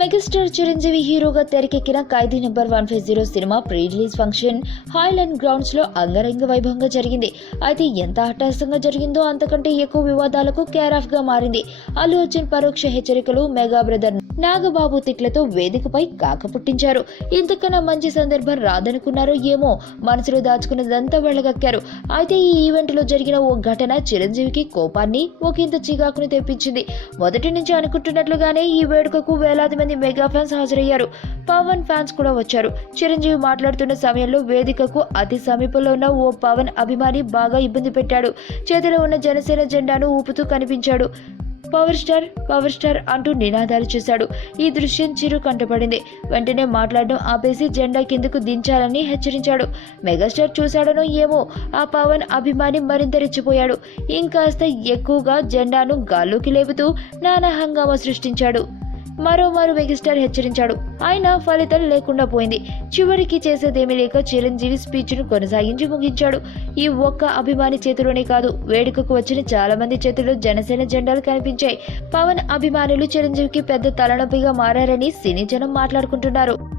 Megastar Chiranjeevi హీరోగా తెరకెక్కిన Khaidi number 150 సినిమా pre release function Haailand grounds లో అంగరంగ వైభవంగా జరిగింది. అయితే ఎంత అట్టహాసంగా జరిగిందో అంతకంటే ఎక్కువ వివాదాలకు కేర్ ఆఫ్ గా మారింది. అల్లు అర్జున్ పరోక్ష హెచ్చరికలు, మెగా బ్రదర్ నాగబాబు తిట్లతో వేదికపై కాక పుట్టించారు. ఇంతకన్నా మంచి సందర్భం రాదనుకున్నారో ఏమో, మనసులో దాచుకున్నదంతా వెళ్ళగక్కారు. అయితే ఈ ఈవెంట్ లో జరిగిన ఓ ఘటన చిరంజీవికి కోపాన్ని, ఒకంత చికాకును తెప్పించింది. మొదటి నుంచి అనుకుంటున్నట్లుగానే ఈ వేడుకకు వేలాది మంది మెగా ఫ్యాన్స్ హాజరయ్యారు. పవన్ ఫ్యాన్స్ కూడా వచ్చారు. చిరంజీవి మాట్లాడుతున్న సమయంలో వేదికకు అతి సమీపంలో ఉన్న ఓ పవన్ అభిమాని బాగా ఇబ్బంది పెట్టాడు. చేతిలో ఉన్న జనసేన జెండాను ఊపుతూ కనిపించాడు. పవర్ స్టార్ అంటూ నినాదాలు చేశాడు. ఈ దృశ్యం చిరు కంటపడింది. వెంటనే మాట్లాడడం ఆపేసి జెండా కిందకు దించాలని హెచ్చరించాడు. మెగాస్టార్ చూశాడనో ఏమో, ఆ పవన్ అభిమాని మరింత రెచ్చిపోయాడు. ఇంకాస్త ఎక్కువగా జెండాను గాల్లోకి లేపుతూ నానా హంగామా సృష్టించాడు. మరోమారు మెగాస్టార్ హెచ్చరించాడు. అయినా ఫలితం లేకుండా పోయింది. చివరికి చేసేదేమీ లేక చిరంజీవి స్పీచ్ ను కొనసాగించి ముగించాడు. ఈ ఒక్క అభిమాని చేతిలోనే కాదు, వేడుకకు వచ్చిన చాలా మంది చేతుల్లో జనసేన జెండాలు కనిపించాయి. పవన్ అభిమానులు చిరంజీవికి పెద్ద తలనొప్పిగా మారారని సినీ జనం మాట్లాడుకుంటున్నారు.